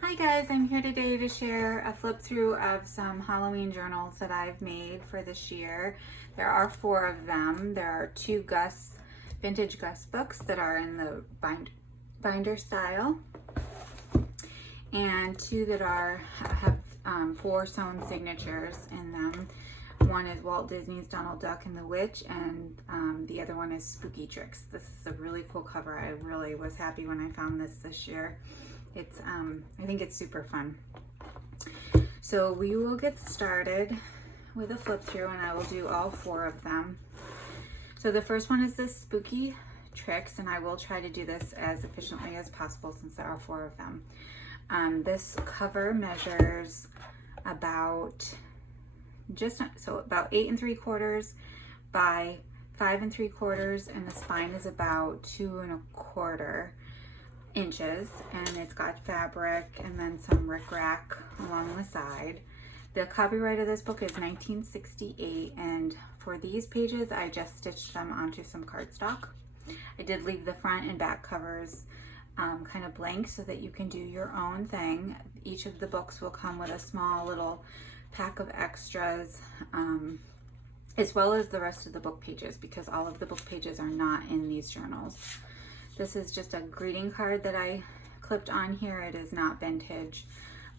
Hi guys, I'm here today to share a flip through of some Halloween journals that I've made for this year. There are 4 of them. There are 2 vintage Gus books that are in the binder style, and 2 that have 4 sewn signatures in them. One is Walt Disney's Donald Duck and the Witch, and the other one is Spooky Tricks. This is a really cool cover. I really was happy when I found this year. It's I think it's super fun. So we will get started with a flip through, and I will do all 4 of them. So the first one is this Spooky Tricks, and I will try to do this as efficiently as possible since there are 4 of them. This cover measures about about 8 3/4 by 5 3/4, and the spine is about 2 1/4 inches, and it's got fabric and then some rickrack along the side. The copyright of this book is 1968, and for these pages I just stitched them onto some cardstock. I did leave the front and back covers kind of blank so that you can do your own thing. Each of the books will come with a small little pack of extras, as well as the rest of the book pages, because all of the book pages are not in these journals. This is just a greeting card that I clipped on here. It is not vintage,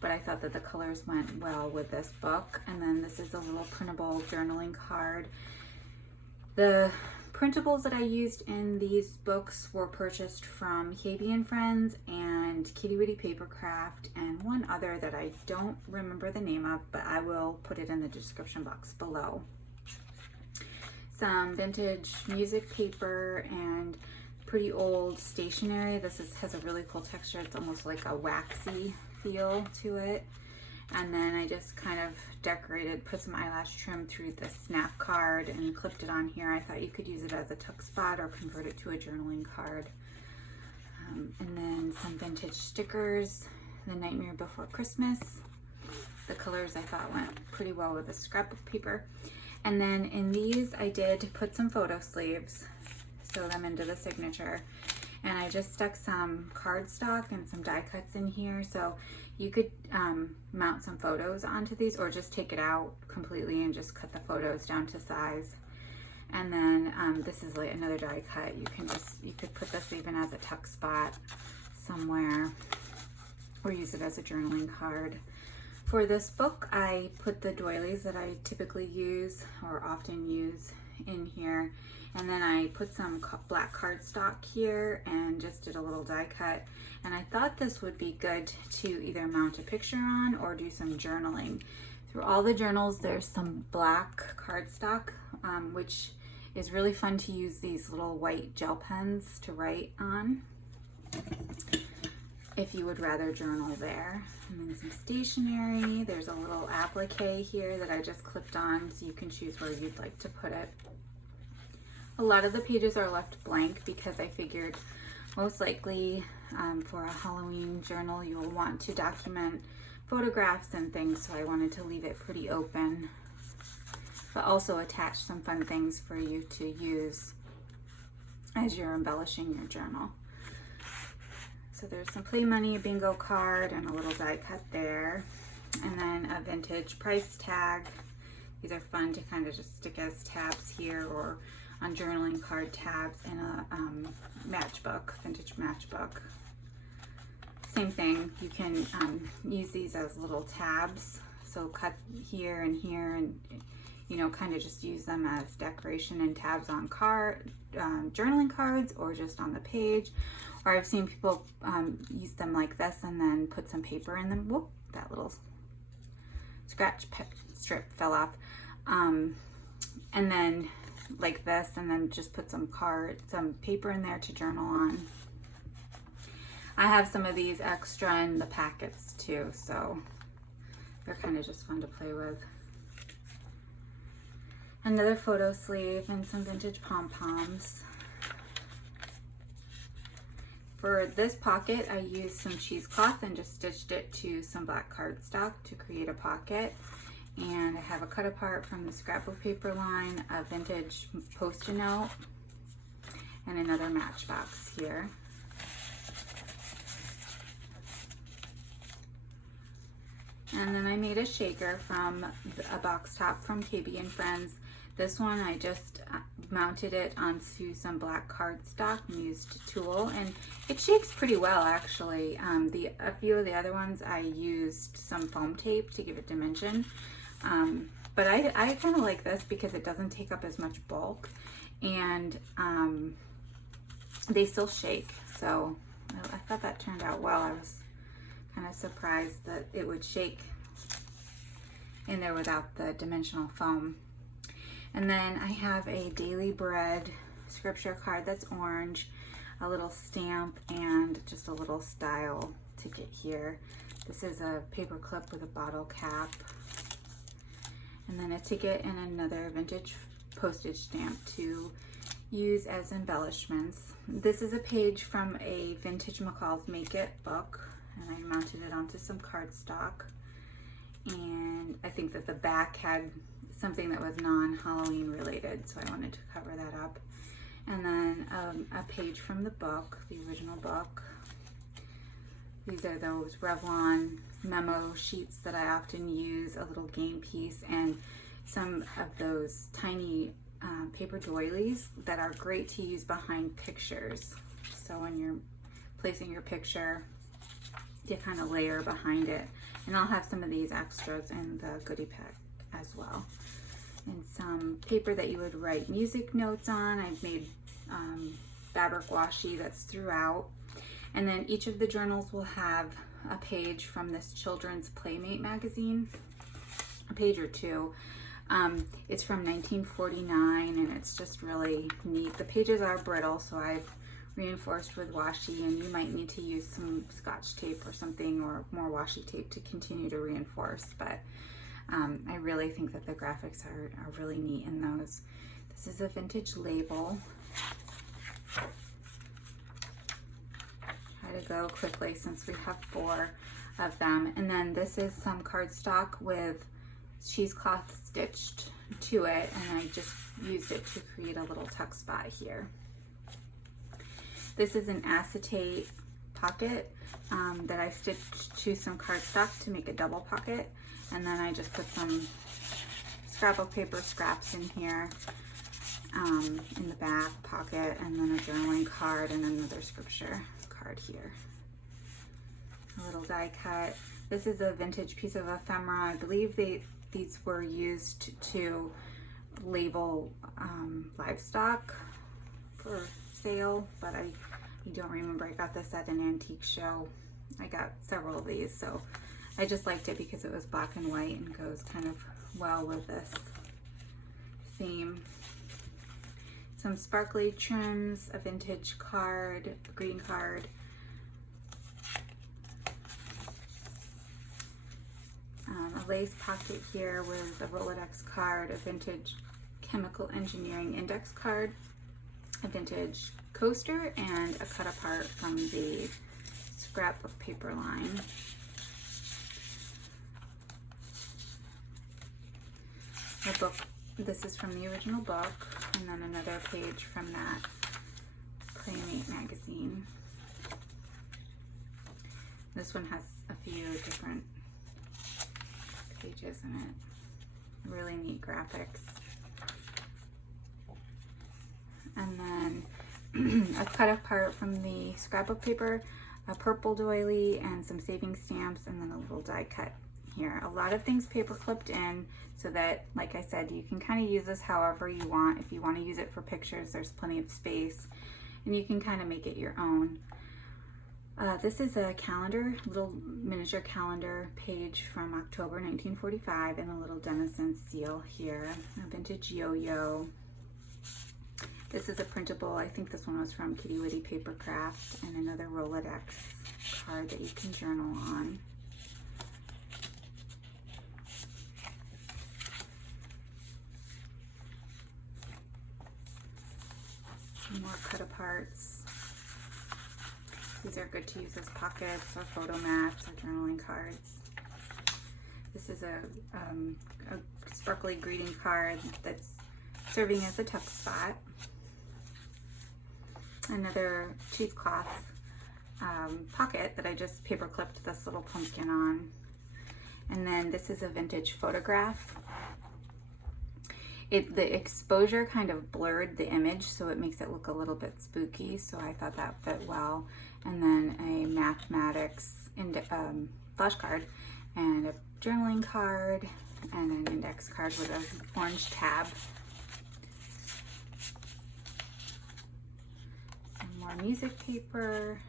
but I thought that the colors went well with this book. And then this is a little printable journaling card. The printables that I used in these books were purchased from KBandFriends and Kittywittypapercraft and one other that I don't remember the name of, but I will put it in the description box below. Some vintage music paper and pretty old stationery. This has a really cool texture. It's almost like a waxy feel to it. And then I just kind of put some eyelash trim through the snap card and clipped it on here. I thought you could use it as a tuck spot or convert it to a journaling card. And then some vintage stickers, The Nightmare Before Christmas. The colors I thought went pretty well with the scrapbook paper. And then in these I did put some photo sleeves, sew them into the signature, and I just stuck some cardstock and some die cuts in here, so you could mount some photos onto these or just take it out completely and just cut the photos down to size. And then this is like another die cut. You could put this even as a tuck spot somewhere or use it as a journaling card. For this book, I put the doilies that I typically use or often use in here, and then I put some black cardstock here and just did a little die cut. And I thought this would be good to either mount a picture on or do some journaling. Through all the journals there's some black cardstock, which is really fun to use these little white gel pens to write on if you would rather journal there. And then some stationery. There's a little applique here that I just clipped on, so you can choose where you'd like to put it. A lot of the pages are left blank because I figured most likely for a Halloween journal you will want to document photographs and things, so I wanted to leave it pretty open, but also attach some fun things for you to use as you're embellishing your journal. So there's some Play Money, a bingo card, and a little die cut there. And then a vintage price tag. These are fun to kind of just stick as tabs here or on journaling card tabs, and a matchbook, vintage matchbook. Same thing, you can use these as little tabs. So cut here and here and, you know, kind of just use them as decoration and tabs on journaling cards or just on the page. Or I've seen people use them like this and then put some paper in them. Whoop, that little scratch strip fell off. And then like this, and then just put some paper in there to journal on. I have some of these extra in the packets too, so they're kind of just fun to play with. Another photo sleeve and some vintage pom-poms. For this pocket, I used some cheesecloth and just stitched it to some black cardstock to create a pocket. And I have a cut apart from the scrapbook paper line, a vintage Post-it note, and another matchbox here. And then I made a shaker from a box top from KBandFriends. This one I just mounted it onto some black cardstock and used tulle, and it shakes pretty well actually. A few of the other ones I used some foam tape to give it dimension, but I kind of like this because it doesn't take up as much bulk, and they still shake. So I thought that turned out well. I was kind of surprised that it would shake in there without the dimensional foam. And then I have a Daily Bread scripture card that's orange, a little stamp, and just a little style ticket here. This is a paper clip with a bottle cap, and then a ticket and another vintage postage stamp to use as embellishments. This is a page from a vintage McCall's Make It book, and I mounted it onto some cardstock. And I think that the back had something that was non-Halloween related, so I wanted to cover that up. And then a page from the book, the original book. These are those Revlon memo sheets that I often use, a little game piece, and some of those tiny paper doilies that are great to use behind pictures. So when you're placing your picture, you kind of layer behind it. And I'll have some of these extras in the goodie pack as well. And some paper that you would write music notes on. I've made fabric washi that's throughout. And then each of the journals will have a page from this Children's Playmate magazine, a page or two. It's from 1949, and it's just really neat. The pages are brittle, so I've reinforced with washi, and you might need to use some Scotch tape or something, or more washi tape to continue to reinforce, but I really think that the graphics are really neat in those. This is a vintage label. Try to go quickly since we have 4 of them. And then this is some cardstock with cheesecloth stitched to it, and I just used it to create a little tuck spot here. This is an acetate pocket that I stitched to some cardstock to make a double pocket, and then I just put some scrapbook paper scraps in here in the back pocket, and then a journaling card and another scripture card here. A little die cut. This is a vintage piece of ephemera. I believe these were used to label livestock for sale, but I don't remember. I got this at an antique show. I got several of these, so I just liked it because it was black and white and goes kind of well with this theme. Some sparkly trims, a vintage card, a greeting card, a lace pocket here with a Rolodex card, a vintage chemical engineering index card, a vintage coaster, and a cut apart from the scrapbook paper line. A book, this is from the original book, and then another page from that Playmate magazine. This one has a few different pages in it. Really neat graphics. And then a cut apart from the scrapbook paper, a purple doily, and some saving stamps, and then a little die cut here. A lot of things paper clipped in so that, like I said, you can kind of use this however you want. If you want to use it for pictures, there's plenty of space, and you can kind of make it your own. This is a calendar, little miniature calendar page from October 1945, and a little Denison seal here, a vintage yo-yo. This is a printable. I think this one was from Kittywittypapercraft, and another Rolodex card that you can journal on. Some more cut aparts. These are good to use as pockets or photo mats or journaling cards. This is a sparkly greeting card that's serving as a tuck spot. Another cheesecloth pocket that I just paper clipped this little pumpkin on. And then this is a vintage photograph. The exposure kind of blurred the image, so it makes it look a little bit spooky, so I thought that fit well. And then a mathematics flashcard, and a journaling card, and an index card with an orange tab. Some more music paper,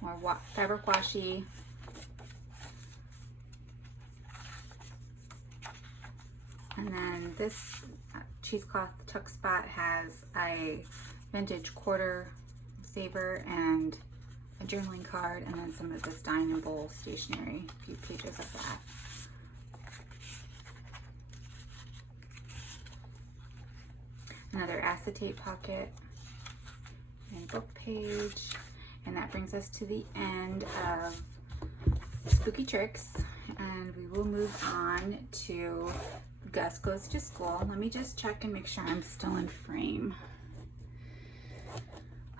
more fabric washi. And then this cheesecloth tuck spot has a vintage quarter saver and a journaling card, and then some of this dine and bowl stationery, a few pages of that. Another acetate pocket and book page. And that brings us to the end of Spooky Tricks, and we will move on to Gus Goes to School. Let me just check and make sure I'm still in frame.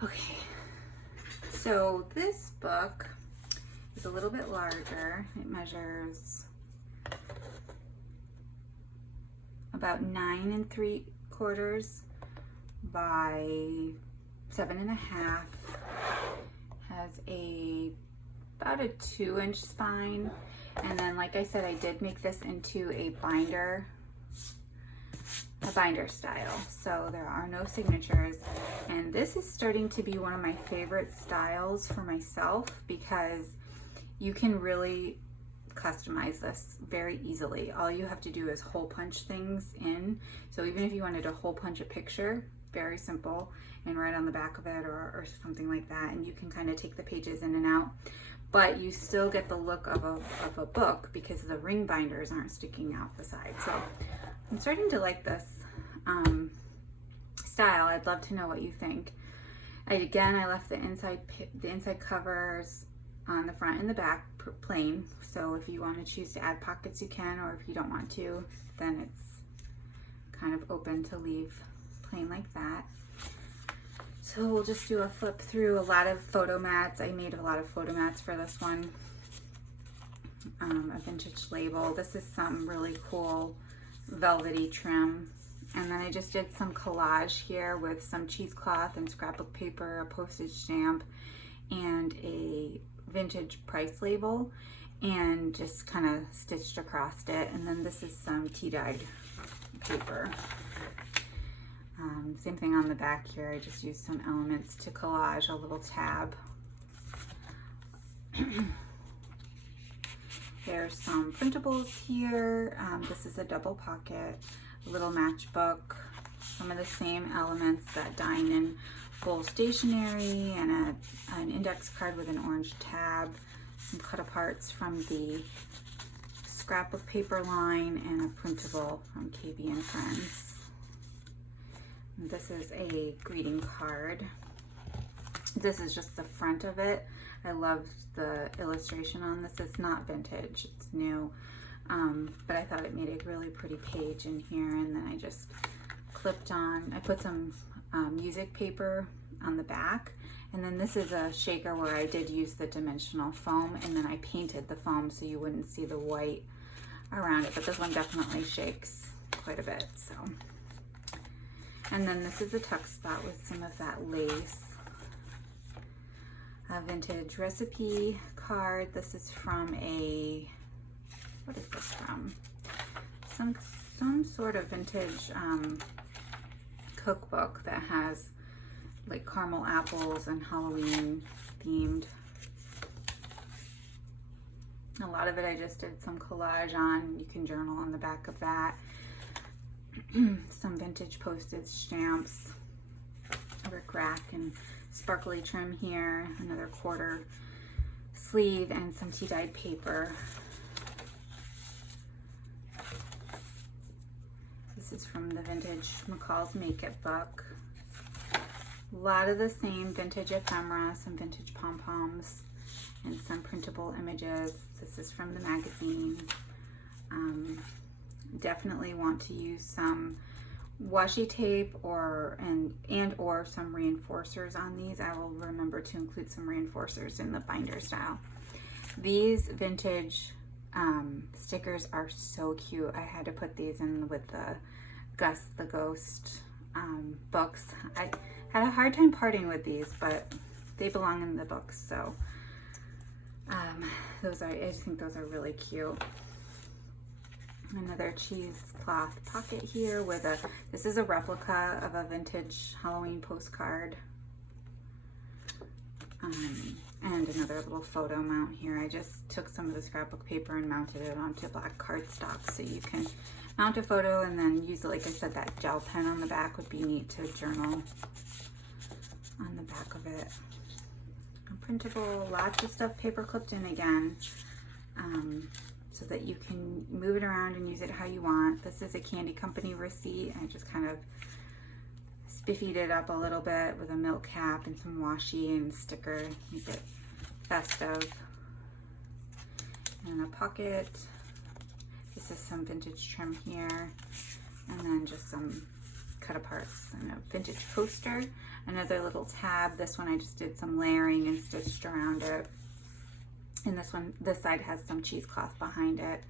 Okay, so this book is a little bit larger. It measures about 9 3/4 by 7 1/2. Has about a 2-inch spine, and then, like I said, I did make this into a binder style, so there are no signatures. And this is starting to be one of my favorite styles for myself, because you can really customize this very easily. All you have to do is hole punch things in. So even if you wanted to hole punch a picture, very simple, and write on the back of it or something like that, and you can kind of take the pages in and out, but you still get the look of a book because the ring binders aren't sticking out the side. So I'm starting to like this style. I'd love to know what you think. I left the inside covers on the front and the back plain, so if you want to choose to add pockets you can, or if you don't want to, then it's kind of open to leave plain like that. So we'll just do a flip through. A lot of photo mats. I made a lot of photo mats for this one. A vintage label. This is some really cool velvety trim. And then I just did some collage here with some cheesecloth and scrapbook paper, a postage stamp, and a vintage price label, and just kind of stitched across it. And then this is some tea-dyed paper. Same thing on the back here. I just used some elements to collage a little tab. There's some printables here. This is a double pocket, a little matchbook, some of the same elements that dine and bowl stationery, and an index card with an orange tab, some cut aparts from the scrapbook paper line, and a printable from KBandFriends. This is a greeting card. This is just the front of it. I love the illustration on this. It's not vintage, it's new, but I thought it made a really pretty page in here. And then I just clipped on, I put some music paper on the back. And then this is a shaker where I did use the dimensional foam, and then I painted the foam so you wouldn't see the white around it, but this one definitely shakes quite a bit. So, and then this is a tuck spot with some of that lace. A vintage recipe card. This is from what is this from? Some sort of vintage cookbook that has like caramel apples and Halloween themed. A lot of it I just did some collage on. You can journal on the back of that. Some vintage postage stamps, a rickrack and sparkly trim here, another quarter sleeve, and some tea-dyed paper. This is from the vintage McCall's Make It book. A lot of the same vintage ephemera, some vintage pom-poms, and some printable images. This is from the magazine. Definitely want to use some washi tape or some reinforcers on these. I will remember to include some reinforcers in the binder style. These vintage stickers are so cute. I had to put these in with the Gus the Ghost books. I had a hard time parting with these, but they belong in the books, so I just think those are really cute. Another cheesecloth pocket here with this is a replica of a vintage Halloween postcard. And another little photo mount here. I just took some of the scrapbook paper and mounted it onto black cardstock, so you can mount a photo and then use it. Like I said, that gel pen on the back would be neat to journal on the back of it. Printable, lots of stuff paper clipped in again, so that you can move it around and use it how you want. This is a candy company receipt. I just kind of spiffied it up a little bit with a milk cap and some washi and sticker, make it festive. And a pocket. This is some vintage trim here, and then just some cut aparts and a vintage poster. Another little tab. This one I just did some layering and stitched around it. And this side has some cheesecloth behind it.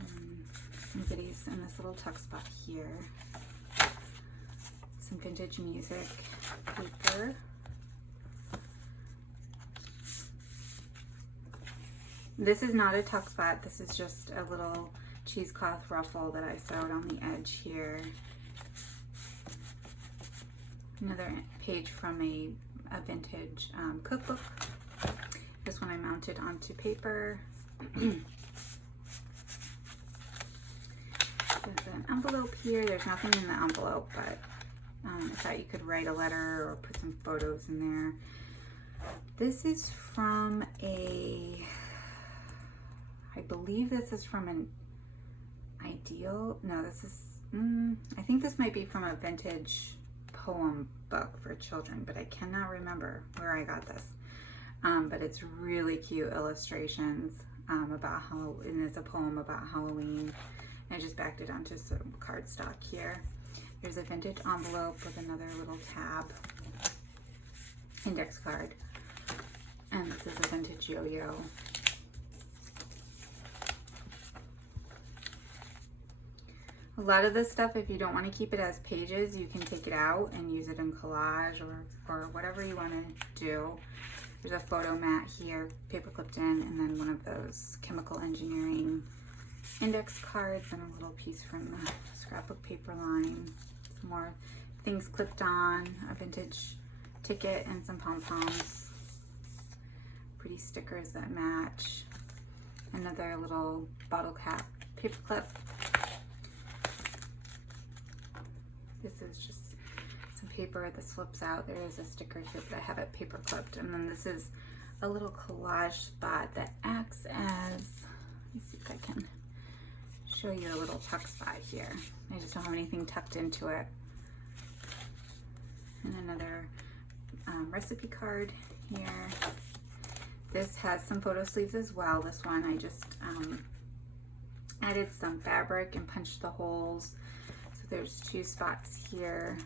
And some goodies in this little tuck spot here. Some vintage music paper. This is not a tuck spot. This is just a little cheesecloth ruffle that I sewed on the edge here. Another page from a vintage cookbook. This one I mounted onto paper. There's an envelope here. There's nothing in the envelope, but I thought you could write a letter or put some photos in there. This is from I believe this is from an Ideal. No, this is, I think this might be from a vintage poem book for children, but I cannot remember where I got this. But it's really cute illustrations about and it's a poem about Halloween. I just backed it onto some cardstock here. There's a vintage envelope with another little tab, index card, and this is a vintage yo-yo. A lot of this stuff, if you don't want to keep it as pages, you can take it out and use it in collage or whatever you want to do. There's a photo mat here, paper clipped in, and then one of those chemical engineering index cards and a little piece from the scrapbook paper line. Some more things clipped on, a vintage ticket and some pom-poms. Pretty stickers that match. Another little bottle cap paper clip. This is just some paper that flips out. There is a sticker here, but I have it paper clipped. And then this is a little collage spot that acts as, let me see if I can show you a little tuck spot here. I just don't have anything tucked into it. And another recipe card here. This has some photo sleeves as well. This one I just added some fabric and punched the holes. There's two spots here,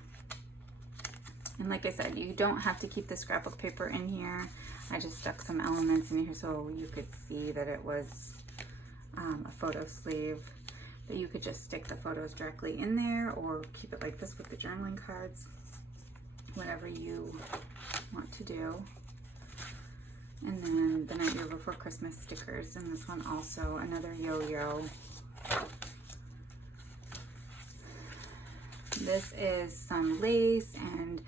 and like I said, you don't have to keep the scrapbook paper in here. I just stuck some elements in here so you could see that it was a photo sleeve, but you could just stick the photos directly in there or keep it like this with the journaling cards, whatever you want to do. And then the Night Before Christmas stickers, and this one also, another yo-yo. This is some lace and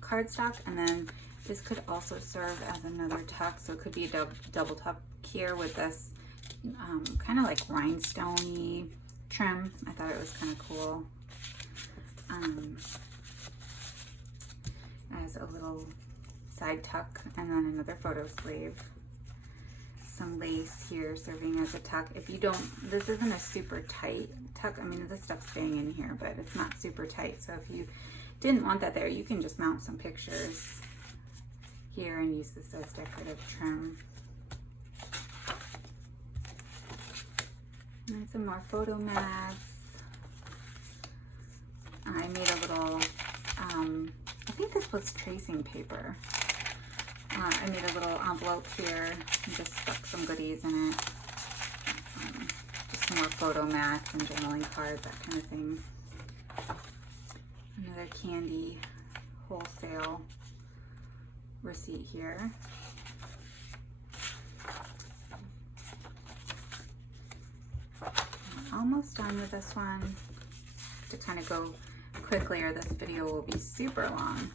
cardstock, and then this could also serve as another tuck, so it could be a double tuck here with this kind of like rhinestone-y trim. I thought it was kind of cool. As a little side tuck, and then another photo sleeve. Some lace here serving as a tuck. If you don't, this isn't a super tight tuck. I mean, this stuff's staying in here, but it's not super tight. So if you didn't want that there, you can just mount some pictures here and use this as decorative trim. And some more photo mats. I made a little, I think this was tracing paper. I made a little envelope here and just stuck some goodies in it. Just some more photo mats and journaling cards, that kind of thing. Another candy wholesale receipt here. I'm almost done with this one. To kind of go quickly or this video will be super long.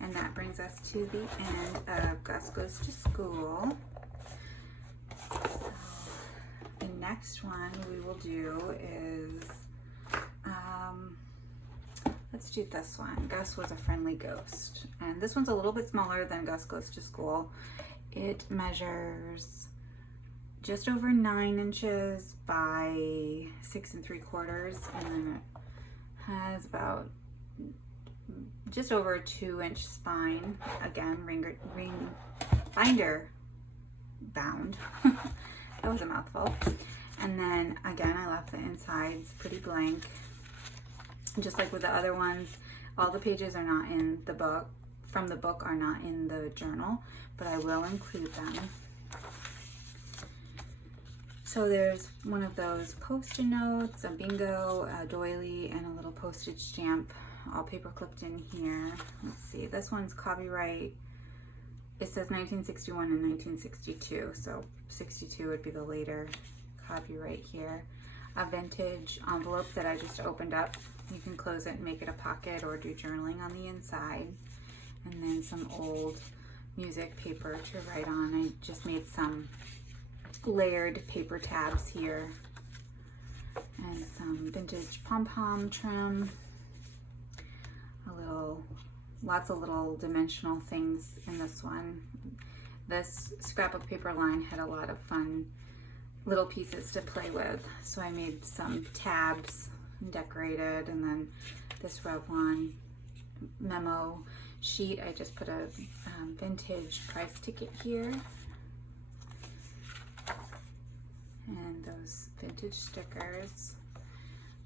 And that brings us to the end of Gus Goes to School. So the next one we will do is, let's do this one. Gus Was a Friendly Ghost. And this one's a little bit smaller than Gus Goes to School. It measures just over 9 inches by 6 3/4, and then it has about just over a 2-inch spine. Again, binder bound. That was a mouthful. And then again, I left the insides pretty blank. Just like with the other ones, all the pages are not in the book, from the book are not in the journal, but I will include them. So there's one of those Post-it notes, a bingo, a doily, and a little postage stamp, all paper clipped in here. Let's see, this one's copyright. It says 1961 and 1962, so 62 would be the later copyright here. A vintage envelope that I just opened up. You can close it and make it a pocket or do journaling on the inside. And then some old music paper to write on. I just made some layered paper tabs here. And some vintage pom-pom trim. Lots of little dimensional things in this one. This scrapbook paper line had a lot of fun little pieces to play with. So I made some tabs and decorated, and then this Revlon memo sheet, I just put a vintage price ticket here. And those vintage stickers.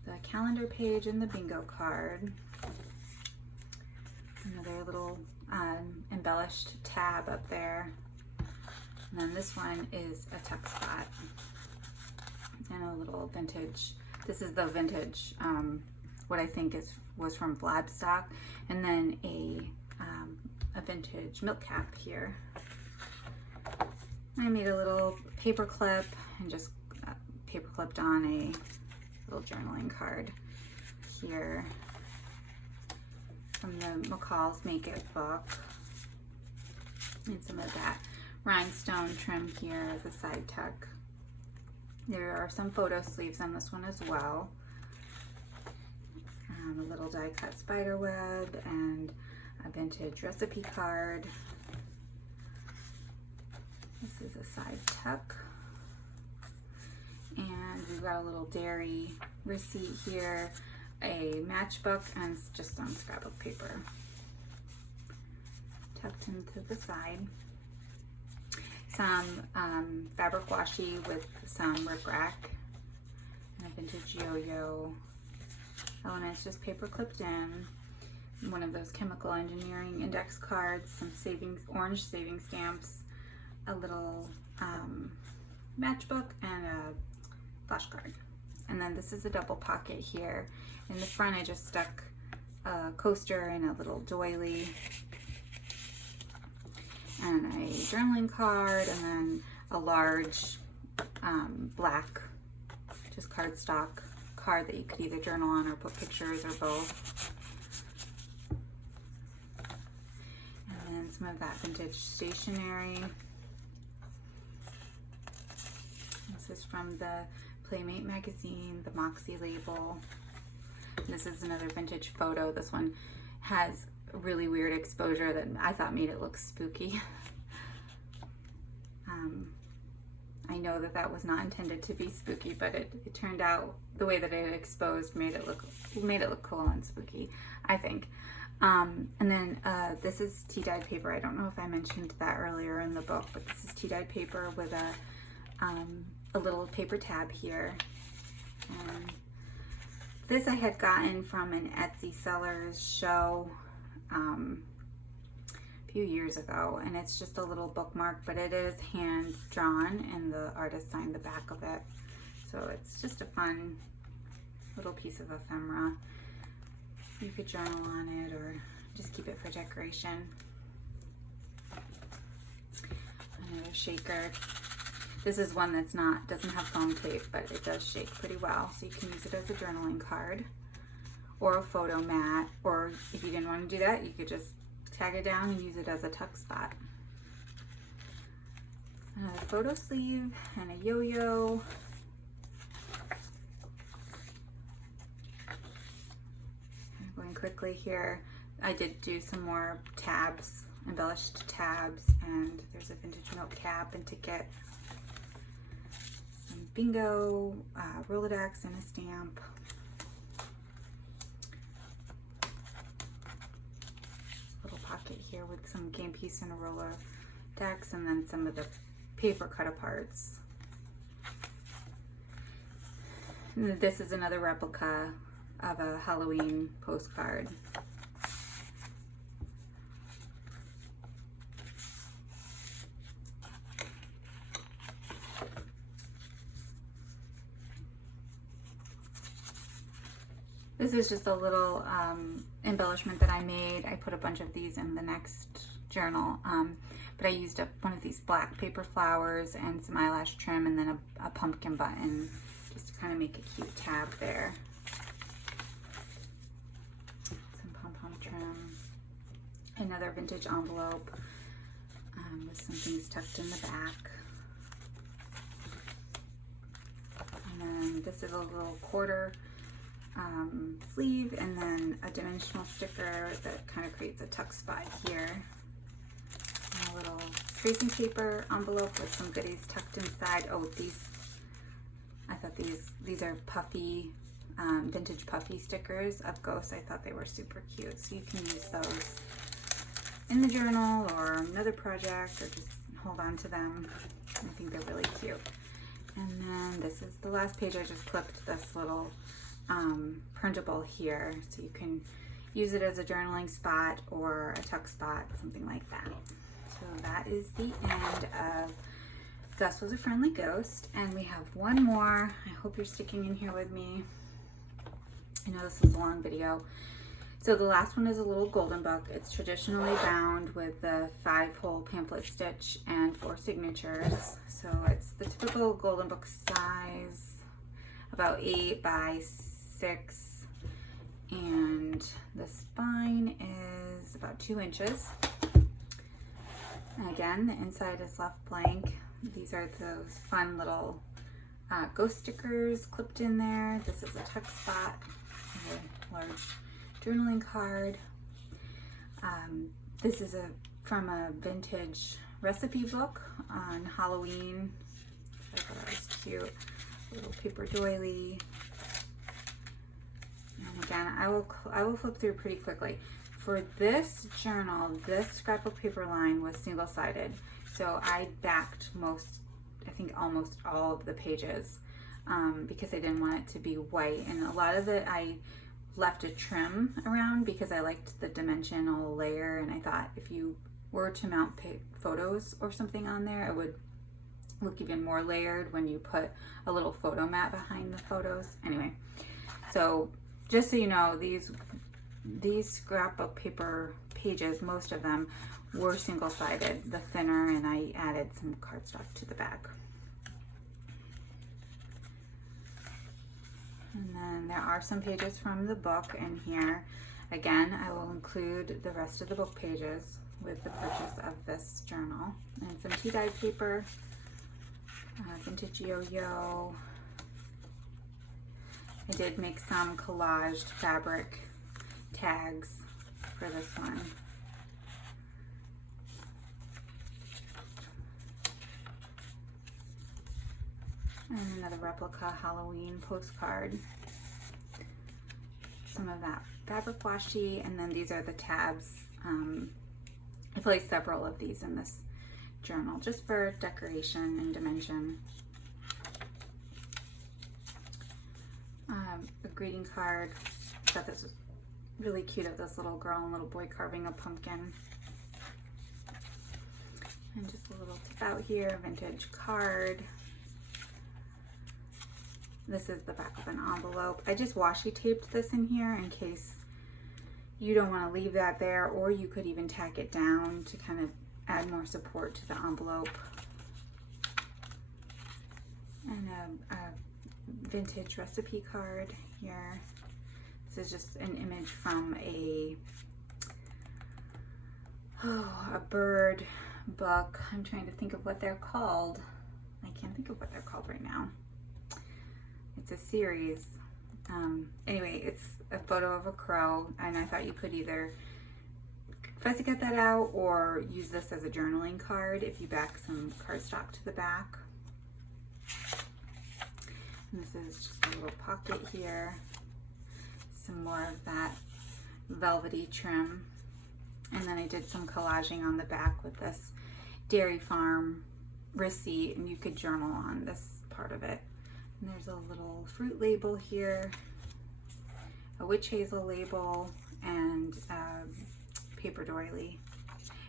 The calendar page and the bingo card. Another little embellished tab up there. And then this one is a tuck spot. And a little vintage, this is the vintage, what I think was from Vladstock. And then a vintage milk cap here. I made a little paper clip and just paper clipped on a little journaling card here from the McCall's Make It book. And some of that rhinestone trim here as a side tuck. There are some photo sleeves on this one as well. A little die cut spider web and a vintage recipe card. This is a side tuck. And we've got a little dairy receipt here, a matchbook, and just some scrapbook paper tucked into the side. Some fabric washi with some rickrack and a vintage yo-yo elements just paper clipped in. One of those chemical engineering index cards, some orange saving stamps, a little matchbook, and a flashcard. And then this is a double pocket here. In the front I just stuck a coaster and a little doily and a journaling card, and then a large black just cardstock card that you could either journal on or put pictures or both. And then some of that vintage stationery. This is from the Playmate magazine, the Moxie label. This is another vintage photo. This one has really weird exposure that I thought made it look spooky. I know that was not intended to be spooky, but it turned out the way that it exposed made it look cool and spooky, I think. And then this is tea-dyed paper. I don't know if I mentioned that earlier in the book, but this is tea-dyed paper with a little paper tab here. And this I had gotten from an Etsy seller's show few years ago, and it's just a little bookmark, but it is hand drawn and the artist signed the back of it. So it's just a fun little piece of ephemera. You could journal on it or just keep it for decoration. Another shaker. This is one that's doesn't have foam tape, but it does shake pretty well. So you can use it as a journaling card or a photo mat, or if you didn't want to do that, you could just tag it down and use it as a tuck spot. Another photo sleeve and a yo-yo. Going quickly here, I did do some more tabs, embellished tabs, and there's a vintage note cap and ticket, some bingo, Rolodex, and a stamp. Little pocket here with some game piece and a Rolodex, and then some of the paper cut aparts. And this is another replica of a Halloween postcard. This is just a little embellishment that I made. I put a bunch of these in the next journal, but I used up one of these black paper flowers and some eyelash trim, and then a pumpkin button just to kind of make a cute tab there. Some pom-pom trim. Another vintage envelope with some things tucked in the back. And then this is a little quarter sleeve, and then a dimensional sticker that kind of creates a tuck spot here. And a little tracing paper envelope with some goodies tucked inside. Oh, I thought these are puffy, vintage puffy stickers of ghosts. I thought they were super cute. So you can use those in the journal or another project, or just hold on to them. I think they're really cute. And then this is the last page. I just clipped this little printable here, so you can use it as a journaling spot or a tuck spot, something like that. So that is the end of Gus Was a Friendly Ghost, and we have one more. I hope you're sticking in here with me. I know this is a long video. So the last one is a little golden book. It's traditionally bound with the 5-hole pamphlet stitch and 4 signatures. So it's the typical golden book size, about 8 by 6, and the spine is about 2 inches. And again, the inside is left blank. These are those fun little ghost stickers clipped in there. This is a tuck spot, a large journaling card. This is from a vintage recipe book on Halloween. I thought that was cute. A little paper doily. And again, I will flip through pretty quickly. For this journal, this scrapbook paper line was single-sided, so I backed I think almost all of the pages because I didn't want it to be white. And a lot of it I left a trim around because I liked the dimensional layer, and I thought if you were to mount photos or something on there, it would look even more layered when you put a little photo mat behind the photos. Anyway, so just so you know, these scrapbook paper pages, most of them were single-sided, the thinner, and I added some cardstock to the back. And then there are some pages from the book in here. Again, I will include the rest of the book pages with the purchase of this journal. And some tea-dyed paper, vintage yo-yo. I did make some collaged fabric tags for this one. And another replica Halloween postcard. Some of that fabric washi, and then these are the tabs. I placed several of these in this journal just for decoration and dimension. A greeting card. I thought this was really cute of this little girl and little boy carving a pumpkin. And just a little tip out here, vintage card. This is the back of an envelope. I just washi taped this in here in case you don't want to leave that there, or you could even tack it down to kind of add more support to the envelope. And a vintage recipe card here. This is just an image from a bird book. I'm trying to think of what they're called. I can't think of what they're called right now. It's a series. Anyway, it's a photo of a crow, and I thought you could either fussy cut that out or use this as a journaling card if you back some cardstock to the back. And this is just a little pocket here. Some more of that velvety trim. And then I did some collaging on the back with this Dairy Farm receipt, and you could journal on this part of it. And there's a little fruit label here, a witch hazel label, and a paper doily.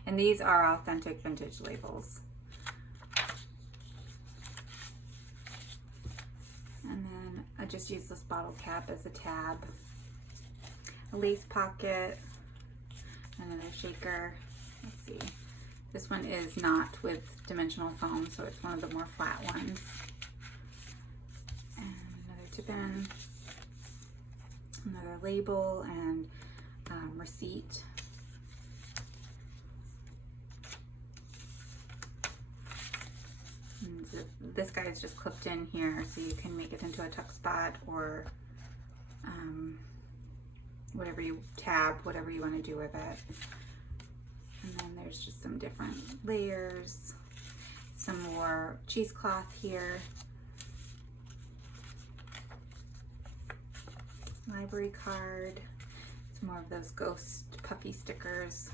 And these are authentic vintage labels. And then I just used this bottle cap as a tab, a lace pocket, another shaker. Let's see. This one is not with dimensional foam, so it's one of the more flat ones. And another tip in, another label, and receipt. And this guy is just clipped in here, so you can make it into a tuck spot or whatever you whatever you want to do with it. And then there's just some different layers, some more cheesecloth here, library card, some more of those ghost puffy stickers.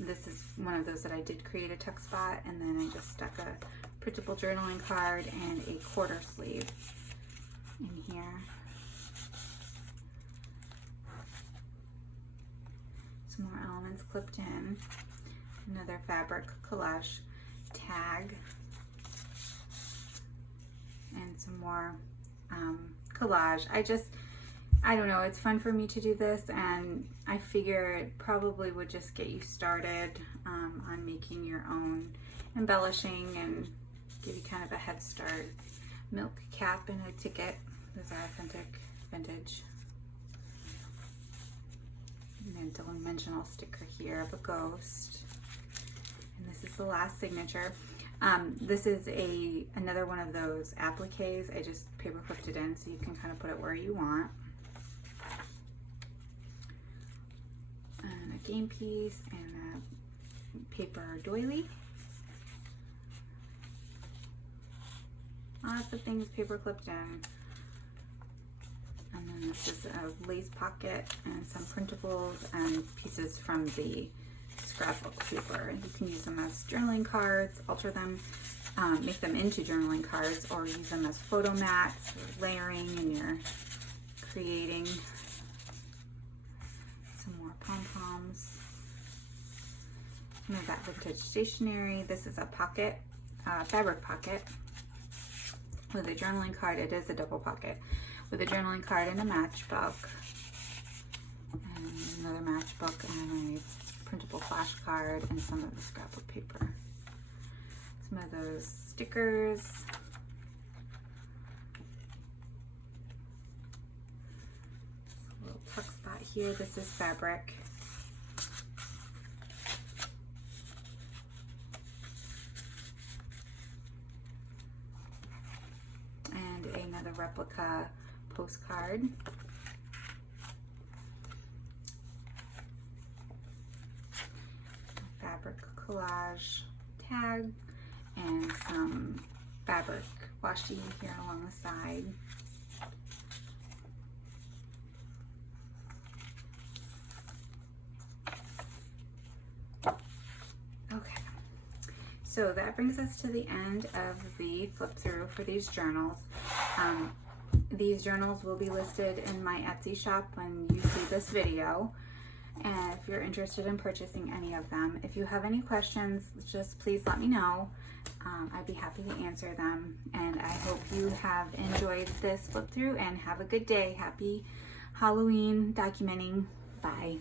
This is one of those that I did create a tuck spot, and then I just stuck a printable journaling card and a quarter sleeve in here. Some more elements clipped in, another fabric collage tag, and some more collage. I don't know, it's fun for me to do this, and I figure it probably would just get you started on making your own embellishing and give you kind of a head start. Milk cap and a ticket. Those are authentic vintage. And a dimensional sticker here of a ghost. And this is the last signature. This is another one of those appliques. I just paper clipped it in so you can kind of put it where you want. And a game piece and a paper doily. Lots of things paper clipped in. And then this is a lace pocket and some printables and pieces from the scrapbook paper. You can use them as journaling cards, alter them, make them into journaling cards, or use them as photo mats or layering, and you're creating. Some more pom-poms. Some of that vintage stationery. This is a pocket, fabric pocket with a journaling card. It is a double pocket with a journaling card and a matchbook, and another matchbook, and a printable flash card, and some of the scrapbook paper. Some of those stickers. A little tuck spot here. This is fabric. And another replica postcard. Fabric collage tag, and some fabric washi here along the side. Okay, so that brings us to the end of the flip through for these journals. These journals will be listed in my Etsy shop when you see this video, and if you're interested in purchasing any of them. If you have any questions, just please let me know. I'd be happy to answer them, and I hope you have enjoyed this flip through and have a good day. Happy Halloween documenting. Bye.